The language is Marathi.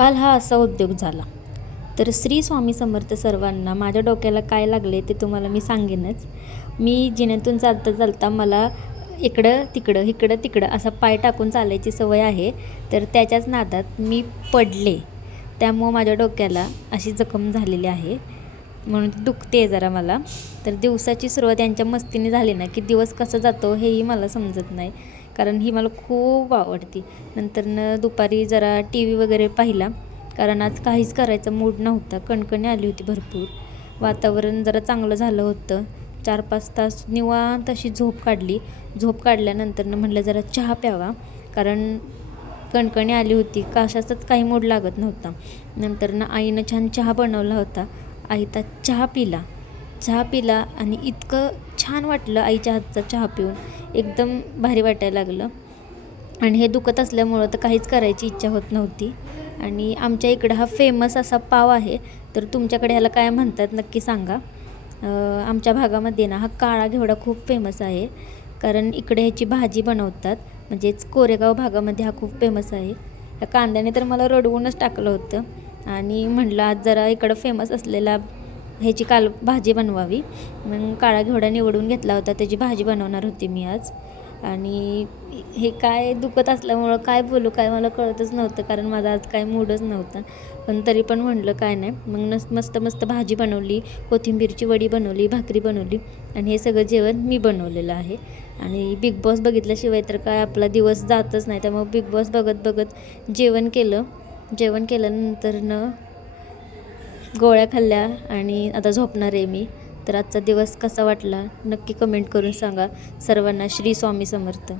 काल हा असा उद्योग झाला. तर श्री स्वामी समर्थ सर्वांना. माझ्या डोक्याला काय लागले ते तुम्हाला मी सांगेनच. मी जिन्यातून चालता चालता मला इकडं तिकडं इकडं तिकडं असा पाय टाकून चालायची सवय आहे. तर त्याच्याच नादात मी पडले. त्यामुळं माझ्या डोक्याला अशी जखम झालेली आहे, म्हणून दुखते आहे जरा मला. तर दिवसाची सुरुवात यांच्या मस्तीने झाली ना की दिवस कसा जातो हेही मला समजत नाही, कारण ही मला खूप आवडती. नंतर दुपारी जरा टी व्ही वगैरे पाहिला, कारण आज काहीच करायचा मूड नव्हता. कणकणी आली होती भरपूर. वातावरण जरा चांगलं झालं होतं. 4-5 तास निवांत अशी झोप काढली. झोप काढल्यानंतर म्हटलं जरा चहा प्यावा, कारण कणकणी आली होती. कशाचाच काही मूड लागत नव्हता. नंतर आईनं छान चहा बनवला होता. आईचा चहा पिला आणि इतकं छान वाटलं आईच्या हातचा चहा पिऊन. एकदम भारी वाटायला लागलं. आणि हे दुखत असल्यामुळं तर काहीच करायची इच्छा होत नव्हती. आणि आमच्या इकडं हा फेमस असा पाव आहे. तर तुमच्याकडे ह्याला काय म्हणतात नक्की सांगा. आमच्या भागामध्ये ना हा काळा घेवडा खूप फेमस आहे, कारण इकडे ह्याची भाजी बनवतात. म्हणजेच कोरेगाव भागामध्ये हा खूप फेमस आहे. या कांद्याने तर मला रडवूनच टाकलं होतं. आणि म्हटलं आज जरा इकडं फेमस असलेला ह्याची काल भाजी बनवावी. मग काळा घेवडा निवडून घेतला होता, त्याची भाजी बनवणार होती मी आज. आणि हे काय दुखत असल्यामुळं काय बोलू काय मला कळतच नव्हतं, कारण माझा आज काय मूडच नव्हता. पण तरी पण म्हटलं काय नाही. मग मस्त भाजी बनवली, कोथिंबीरची वडी बनवली, भाकरी बनवली. आणि हे सगळं जेवण मी बनवलेलं आहे. आणि बिग बॉस बघितल्याशिवाय तर काय आपला दिवस जातच नाही. त्यामुळे बिग बॉस बघत बघत जेवण केल्यानंतर गोळ्या खाल्ल्या आणि आता झोपणार आहे मी. तर आजचा दिवस कसा वाटला नक्की कमेंट करून सांगा. सर्वांना श्री स्वामी समर्थ.